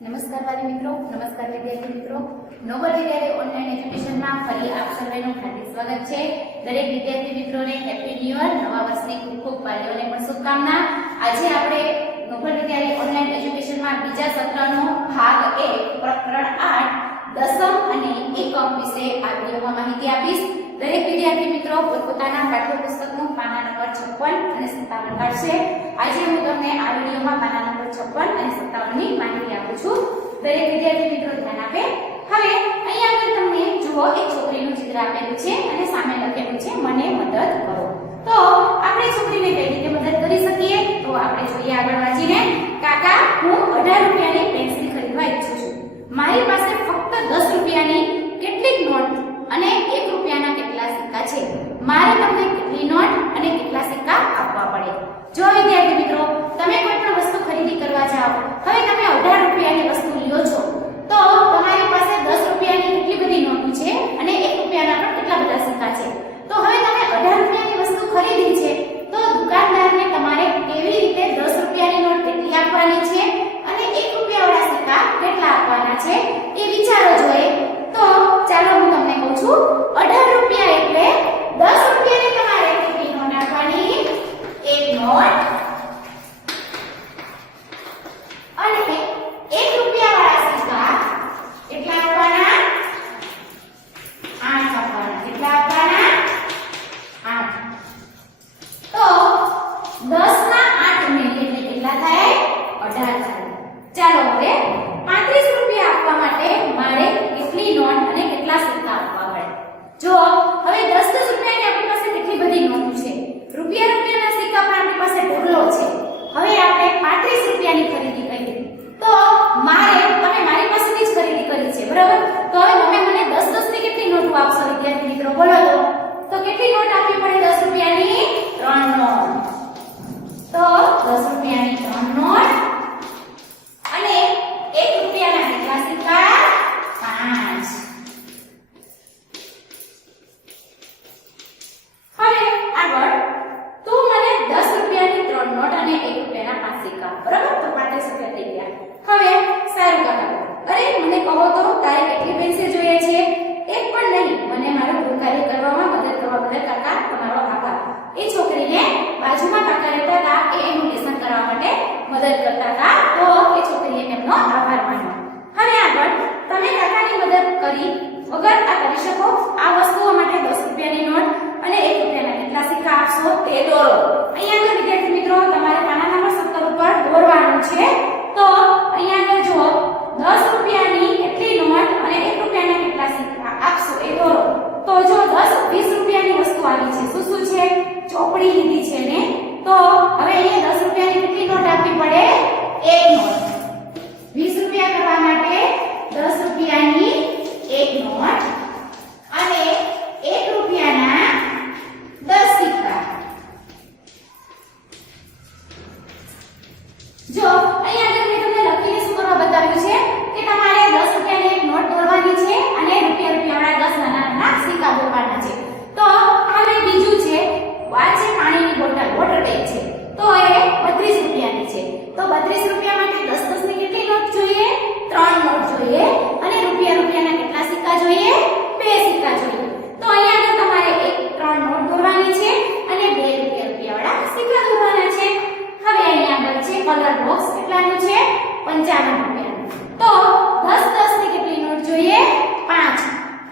નમસ્કાર વાલી મિત્રો, નમસ્કાર વિદ્યાર્થી મિત્રો. નોબલ વિદ્યાર્થી ઓનલાઈન એજ્યુકેશનમાં ફરી આપ સર્વેનું હાર્દિક સ્વાગત છે. દરેક વિદ્યાર્થી મિત્રોને હેપી ન્યુ યર, નવા વર્ષની ખૂબ ખૂબ વાલીઓને પણ શુભકામના. આજે આપણે નોબલ વિદ્યાર્થી ઓનલાઈન એજ્યુકેશનમાં બીજા સત્રનો ભાગ 1 પ્રકરણ 8 દસમ અને એકમ વિશે આ વિડિયોમાં માહિતી આપીશ. દરેક વિદ્યાર્થી મિત્રો પોતપોતાના પાઠ્યપુસ્તકનું પાના નંબર 56 અને 57 કાઢશે. આજે હું તમને આ વિડિયોમાં પાના નંબર 56 અને 57 ની માહિતી આપું છું. દરેક વિદ્યાર્થી મિત્રો ધ્યાન આપે. હવે અહીંયા આગળ તમને જુઓ એક છોકરીનું ચિત્ર આપેલું છે અને સામે લખેલું છે મને મદદ કરો. તો આપણે છોકરીને કઈ રીતે મદદ કરી શકીએ? તો આપણે જોઈએ આગળ વાંચીને. કાકા, હું 18 રૂપિયાની પેન્સિલ ખરીદવા ઈચ્છું છું. મારી પાસે ફક્ત 10 રૂપિયાની કેટલીક નોટ અને 1 રૂપિયાના કેટલા સિક્કા છે. મારે તમને કેટલી નોટ અને કેટલા સિક્કા આપવા પડે? જો વિદ્યાર્થી મિત્રો તમે કોઈ પણ વસ્તુ ખરીદી કરવા જાઓ, હવે તમે 18 રૂપિયાની વસ્તુ લ્યો છો તો તમારી પાસે 10 રૂપિયાની કેટલી બધી નોટો છે અને 1 રૂપિયાના પણ કેટલા બધા સિક્કા છે. તો હવે તમે 18 રૂપિયાની વસ્તુ ખરીદી છે તો દુકાનદારને તમારે કેવી રીતે 10 રૂપિયાની નોટ કેટલી આપવાની છે અને 1 રૂપિયાવાળા સિક્કા કેટલા આપવાના છે એ વિચારો જોઈએ. તો ચાલો હું તમને કહું છું. 18 રૂપિયા એટલે 10 રૂપિયાની તમારે કેટલી નોટ આપવાની? એક નોટ અને 1 રૂપિયાવાળા સિક્કા કેટલા આપવાના? 8 આપવાના. કેટલા આપવાના? 8. તો 10 ના 8 ઉમેરીએ એટલે કેટલા થાય? 18 થાય. ચાલો હવે 35 રૂપિયા આપવા માટે મારે કેટલી નોટ અને કેટલા સિક્કા આપવા પડે? જો હવે 10 રૂપિયાની આપણી પાસે કેટલી બધી નોટો છે. રૂપિયાના સિક્કા પણ આપણી પાસે ઢગલો છે. હવે આપણે 35 રૂપિયાની ખરીદી કરી તો તમે મારી પાસેથી જ ખરીદી કરી છે, બરાબર? તો હવે તમે મને 10 ની કેટલી નોટો આપશો વિદ્યાર્થી મિત્રો? બોલો તો કેટલી નોટ આપવી પડે? 10 રૂપિયાની 3 નોટ. તો 10 રૂપિયાની 3 નોટ અને 1 રૂપિયાના કેટલા સિક્કા? 5. હવે આગળ તું મને 10 રૂપિયાની 3 નોટ અને 1 રૂપિયાના 5 સિક્કા, બરાબર? તો 35 રૂપિયા થઈ ગયા. હવે સારું કાકા, અરે મને કહો તો તારે કેટલી પેન્સિલ જોઈએ છે? એક પણ નહીં, મને મારું ગૃહ કાર્ય કરવામાં મદદ કરવા બદલ કાકા તમારો આભાર. એ છોકરીને બાજુમાં કાકા રહેતા હતા, એ એનું લેસન કરવા માટે મદદ કરતા હતા, તો એ છોકરીએ તેમનો આભાર માન્યો. હવે આગળ તમે કાકાની મદદ કરી વગર આ કરી શકો. આ વસ્તુઓ માટે 10 રૂપિયાની નોટ અને 1 રૂપિયાના કેટલા સિક્કા આપશો તે દોરો. અહીંયા આગળ વિદ્યાર્થી મિત્રો તમારે પાના નંબર 17 ઉપર દોરવાનું છે. તો અહીંયા આગળ જુઓ 10 રૂપિયાની કેટલી નોટ અને 1 રૂપિયાના કેટલા સિક્કા આપશો એ દોરો. તો જો 10 20 રૂપિયાની વસ્તુ આવી છે. શું શું છે? ચોપડી લીધી છે ને. તો હવે અહીંયા 10 રૂપિયાની કેટલી નોટ આપવી પડે? 1 નોટ. 20 રૂપિયા કરવા માટે 10 રૂપિયાની 1 નોટ અને 1 રૂપિયાના 10 સિક્કા. જો અહીંયા આગળ મેં તમને લખીને શું કરવા બતાવ્યું છે કે તમારે 10 રૂપિયાની એક નોટ દોરવાની છે અને રૂપિયાવાળા 10 નાના નાના સિક્કા દોરવાના છે. તો હવે બીજું છે આ છે પાણીની બોટલ, વોટર બેગ છે. તો એ 32 રૂપિયાની છે. તો 32 રૂપિયા માટે 10 ની કેટલી નોટ જોઈએ? 3 નોટ જોઈએ અને રૂપિયાના કેટલા સિક્કા જોઈએ? 2 સિક્કા જોઈએ. તો અહીંયા આગળ તમારે 3 નોટ દોરવાની છે અને 2 રૂપિયાવાળા સિક્કા દોરવાના છે. હવે અહીંયા આગળ છે કલર બોક્સ. કેટલાનું છે? 55 રૂપિયાનું. તો 10 ની કેટલી નોટ જોઈએ? 5.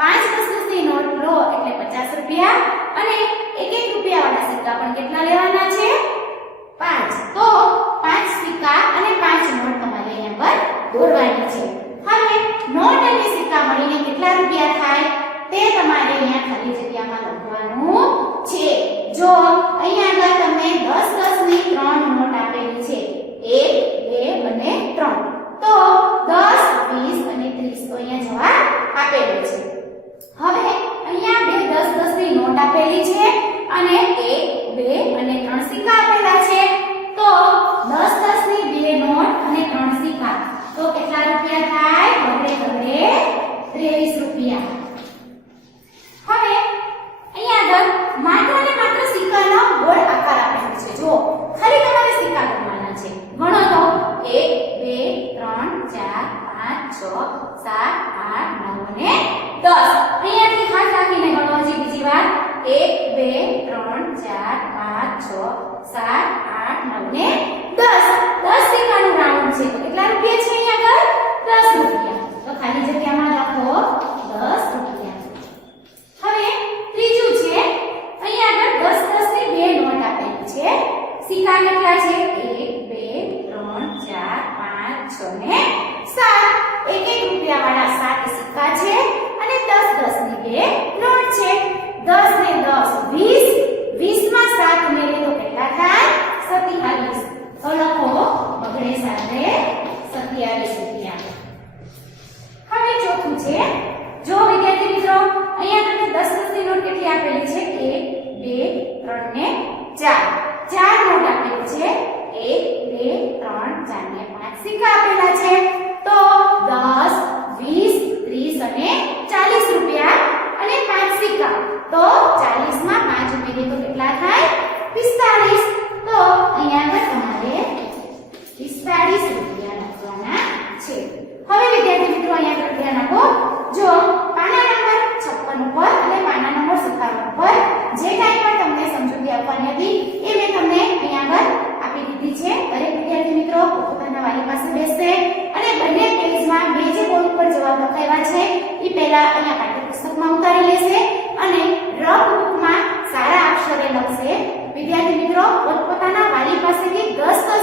5 10 ની નોટ લો એટલે 50 રૂપિયા અને 1 રૂપિયાવાળા સિક્કા પણ કેટલા લેવાના છે? 5. તો 5 સિક્કા અને 5 નોટ તમારે અહીંયા પર દોરવાની છે. હવે નોટ અને સિક્કા મળીને કેટલા રૂપિયા થાય તે તમારે અહીંયા ખાલી જગ્યામાં લખવાનું છે. જો અહીંયા આગળ તમને 10 ની 3 નોટ આપેલી છે. 1 2 અને 3. તો 10 20 અને 30 તો અહીંયા જવાબ આપેલો છે. હવે અહીંયા બે 10 ની નોટ આપેલી છે અને 1 2 અને 3 સિક્કા આપેલા છે. તો 10 ની 2 નોટ અને 3 સિક્કા તો કેટલા રૂપિયા થાય? બગડે 23 રૂપિયા. હવે અહીંયા આગળ માત્ર ને માત્ર સિક્કાનો ગોળ આકાર આપેલો છે. જો ખાલી તમારે રૂપિયા છે અહીંયા આગળ 10 રૂપિયા. તો ખાલી જગ્યામાં લખો 10 રૂપિયા. હવે ત્રીજું છે અહીંયા આગળ 10 10 ની બે નોટ આપેલી છે. સિક્કા કેટલા છે? 1 2 3 4 5 6 ને 7. એક એક રૂપિયા વાળા 7 સિક્કા છે અને 10 10 ની બે નોટ છે. 10 ને 10 20. 20 માં 7 ઉમેરીએ તો કેટલા થાય? 27. તો લખો બગડે સાથે 27 રૂપિયા. હવે ચોથું છે, જો વિદ્યાર્થી મિત્રો અહીંયા તમને 10 10 ની નોટ કેટલી આપેલી છે? 1 2 3 ને 4. 4 નોટ આપેલી છે. 1 2 3 4 ને 5 સિક્કા આપેલા છે. તો 10 20 30 અને 40 રૂપિયા અને 5 સિક્કા. તો 40 માં 5 ઉમેરીએ તો કેટલા થાય? 45. તો અહીંયા આગળ તમારે 45 રૂપિયા લખવાના છે. હવે વિદ્યાર્થી મિત્રો અહીંયા આગળ ધ્યાન આપો. જો પાના નંબર 56 ઉપર અને પાના નંબર 57 ઉપર જે કાંઈ પણ તમને સમજૂતી આપવાની હતી એ મેં તમને અહીંયા આગળ આપી દીધી છે. દરેક વિદ્યાર્થી મિત્રો પોતાના વાલી પાસે બેસશે અને બંને પેજમાં બે જે બોર્ડ ઉપર જવાબ લખાવ્યા છે એ પહેલા અહીંયા પાઠ્યપુસ્તકમાં ઉતારી લેશે અને રફ બુકમાં સારા અક્ષરે લખશે. વિદ્યાર્થી મિત્રો પોતાના વાલી પાસેથી 10